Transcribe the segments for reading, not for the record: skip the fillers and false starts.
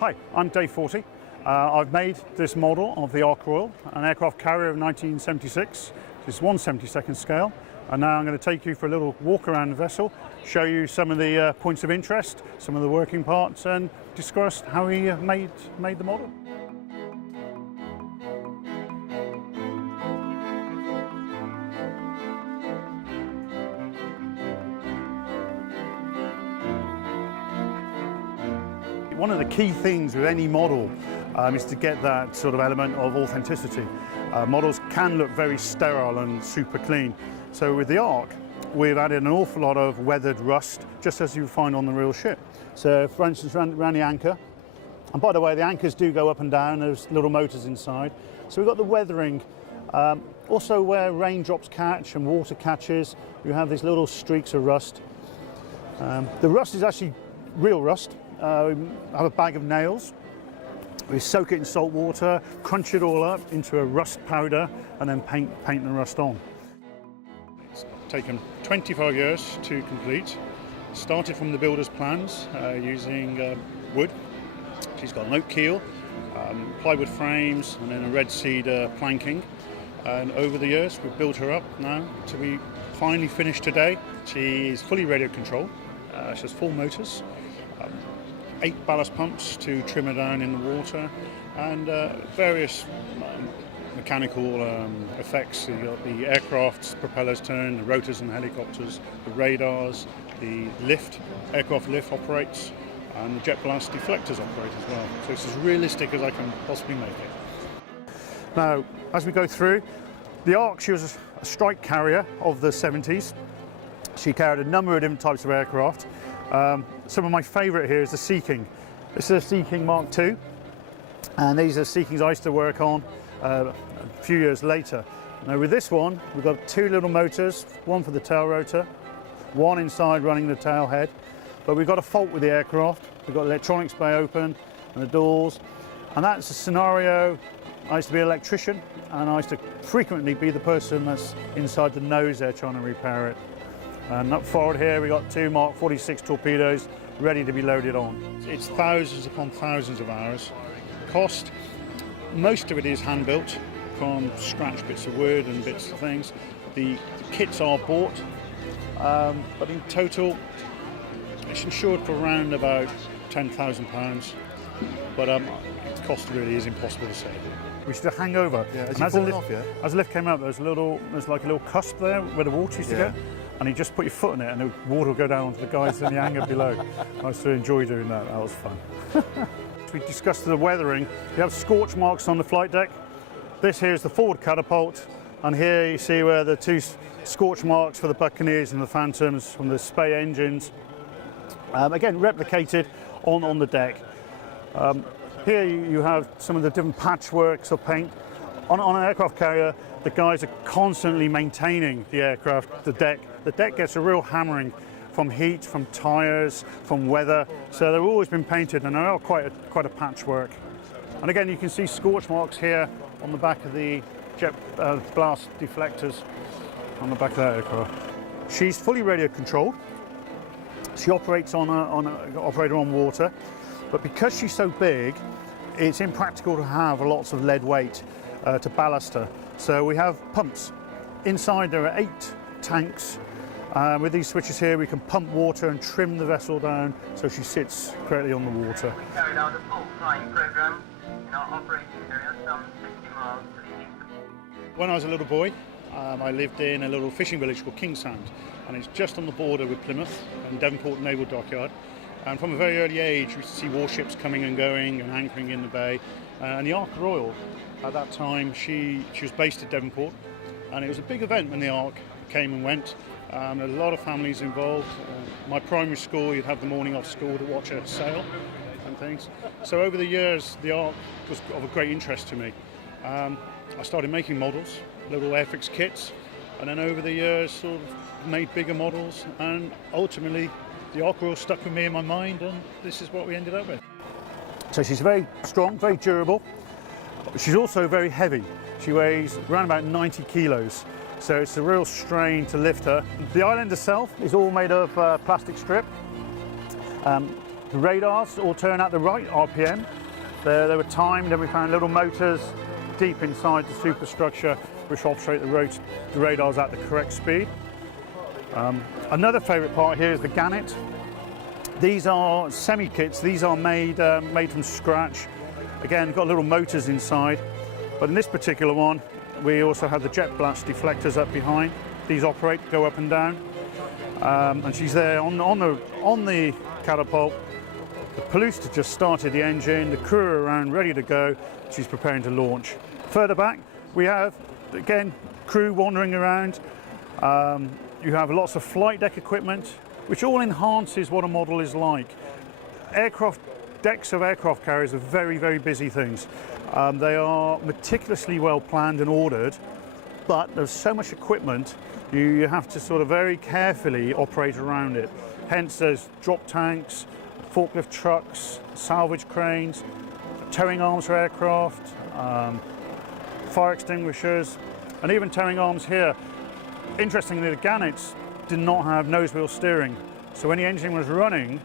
Hi, I'm Dave Forty. I've made this model of the Ark Royal, an aircraft carrier of 1976. It's 1/72nd scale. And now I'm going to take you for a little walk around the vessel, show you some of the points of interest, some of the working parts, and discuss how we made the model. One of the key things with any model is to get that sort of element of authenticity. Models can look very sterile and super clean. So with the Ark, we've added an awful lot of weathered rust, just as you find on the real ship. So for instance, around the anchor, and by the way, the anchors do go up and down, there's little motors inside. So we've got the weathering. Also where raindrops catch and water catches, you have these little streaks of rust. The rust is actually real rust. We have a bag of nails. We soak it in salt water, crunch it all up into a rust powder, and then paint the rust on. It's taken 25 years to complete. Started from the builder's plans using wood. She's got an oak keel, plywood frames, and then a red cedar planking. And over the years, we've built her up now to be finally finished today. She is fully radio controlled. She has 4 motors. 8 ballast pumps to trim her down in the water, and various mechanical effects. You've got the aircraft's propellers turn, the rotors and helicopters, the radars, the lift, aircraft lift operates, and the jet blast deflectors operate as well. So it's as realistic as I can possibly make it. Now, as we go through, the Ark, she was a strike carrier of the 70s. She carried a number of different types of aircraft. Some of my favourite here is the Sea King. This is a Sea King Mark II, and these are Sea Kings I used to work on a few years later. Now with this one, we've got 2 little motors, one for the tail rotor, one inside running the tail head, but we've got a fault with the aircraft. We've got the electronics bay open and the doors, and that's a scenario. I used to be an electrician, and I used to frequently be the person that's inside the nose there trying to repair it. And up forward here, we've got 2 Mark 46 torpedoes ready to be loaded on. It's thousands upon thousands of hours. Cost, most of it is hand-built from scratch bits of wood and bits of things. The kits are bought, but in total, it's insured for around about £10,000. But the cost really is impossible to say. We should hang over. Yeah, as the lift came up, there's like a little cusp there where the water used to go. And you just put your foot in it and the water will go down onto the guys in the hangar below. I used to enjoy doing that, that was fun. We discussed the weathering. You have scorch marks on the flight deck. This here is the forward catapult, and here you see where the 2 scorch marks for the Buccaneers and the Phantoms from the Spey engines. Again, replicated on the deck. Here you have some of the different patchworks of paint. On an aircraft carrier, the guys are constantly maintaining the aircraft, the deck. The deck gets a real hammering from heat, from tyres, from weather. So they've always been painted, and they are quite a patchwork. And again, you can see scorch marks here on the back of the jet blast deflectors on the back of that aircraft. She's fully radio controlled. She operates on an operator on water, but because she's so big, it's impractical to have lots of lead weight to ballast her. So we have pumps. Inside there are 8 tanks. With these switches here, we can pump water and trim the vessel down so she sits correctly on the water. We carried out a full flying program in our operating area some 60 miles to the east. When I was a little boy, I lived in a little fishing village called Kingsand, and it's just on the border with Plymouth and Devonport Naval Dockyard. And from a very early age, we used to see warships coming and going and anchoring in the bay. And the Ark Royal, at that time, she was based at Devonport, and it was a big event when the Ark came and went. There were a lot of families involved. My primary school, you'd have the morning off school to watch her sail and things. So over the years, the Ark was of a great interest to me. I started making models, little airfix kits, and then over the years sort of made bigger models, and ultimately the Ark Royal stuck with me in my mind, and this is what we ended up with. So she's very strong, very durable. She's also very heavy. She weighs around about 90 kilos. So it's a real strain to lift her. The island itself is all made of plastic strip. The radars all turn at the right RPM. They were timed, and we found little motors deep inside the superstructure which operate the radars at the correct speed. Another favourite part here is the gannet. These are semi-kits. These are made from scratch. Again, got little motors inside. But in this particular one, we also have the jet blast deflectors up behind. These operate, go up and down. And she's there on the catapult. The polluter just started the engine, the crew are around ready to go. She's preparing to launch. Further back, we have, again, crew wandering around. You have lots of flight deck equipment, which all enhances what a model is like. Decks of aircraft carriers are very, very busy things. They are meticulously well planned and ordered, but there's so much equipment, you have to sort of very carefully operate around it. Hence there's drop tanks, forklift trucks, salvage cranes, towing arms for aircraft, fire extinguishers, and even towing arms here. Interestingly, the gannets did not have nose wheel steering. So when the engine was running,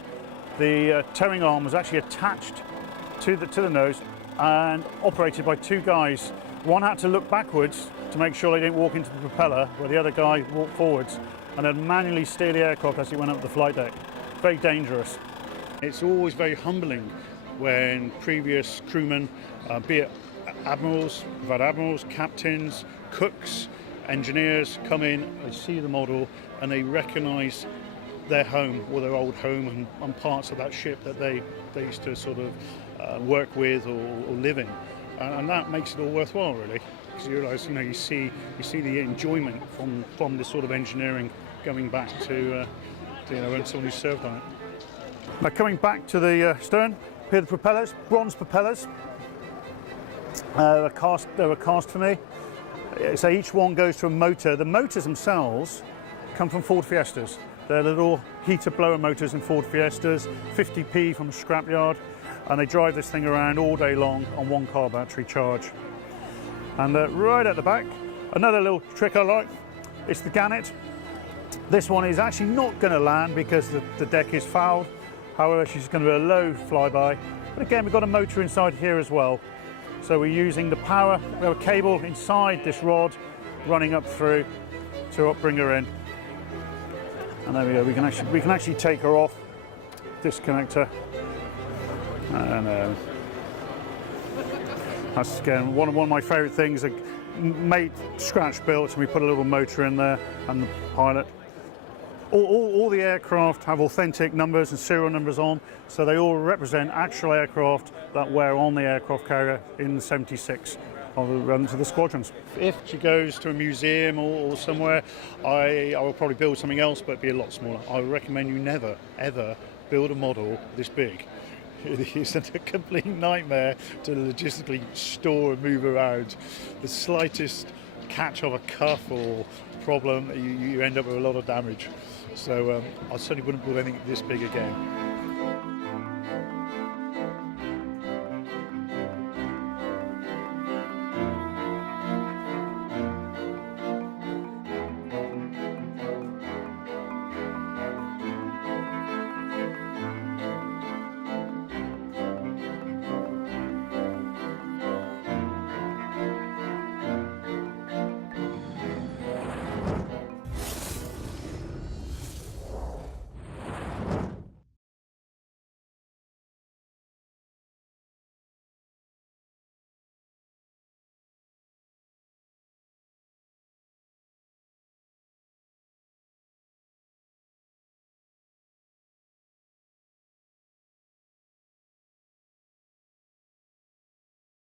the towing arm was actually attached to the nose and operated by two guys. One had to look backwards to make sure they didn't walk into the propeller, where the other guy walked forwards, and then manually steer the aircraft as it went up the flight deck. Very dangerous. It's always very humbling when previous crewmen, be it admirals, we've had admirals, captains, cooks, engineers come in and see the model and they recognise their home or their old home and parts of that ship that they used to sort of work with or live in, and that makes it all worthwhile, really, because you realise, you see the enjoyment from this sort of engineering going back to when someone who served on it. Now coming back to the stern, here are the propellers, bronze propellers. They were cast for me. So each one goes to a motor. The motors themselves come from Ford Fiestas. They're little heater blower motors in Ford Fiestas, 50p from a scrapyard, and they drive this thing around all day long on one car battery charge. And right at the back, another little trick I like, it's the gannet. This one is actually not going to land because the deck is fouled. However, she's going to be a low flyby. But again, we've got a motor inside here as well. So we're using the power, we have a cable inside this rod running up through to bring her in. And there we go, we can actually take her off, disconnect her. And that's again one of my favourite things, made scratch built, and we put a little motor in there and the pilot. All the aircraft have authentic numbers and serial numbers on, so they all represent actual aircraft that were on the aircraft carrier in '76 run to the squadrons. If she goes to a museum or somewhere, I will probably build something else, but be a lot smaller. I would recommend you never, ever build a model this big. It is a complete nightmare to logistically store and move around. The slightest catch of a cuff or problem, you end up with a lot of damage. So I certainly wouldn't build anything this big again.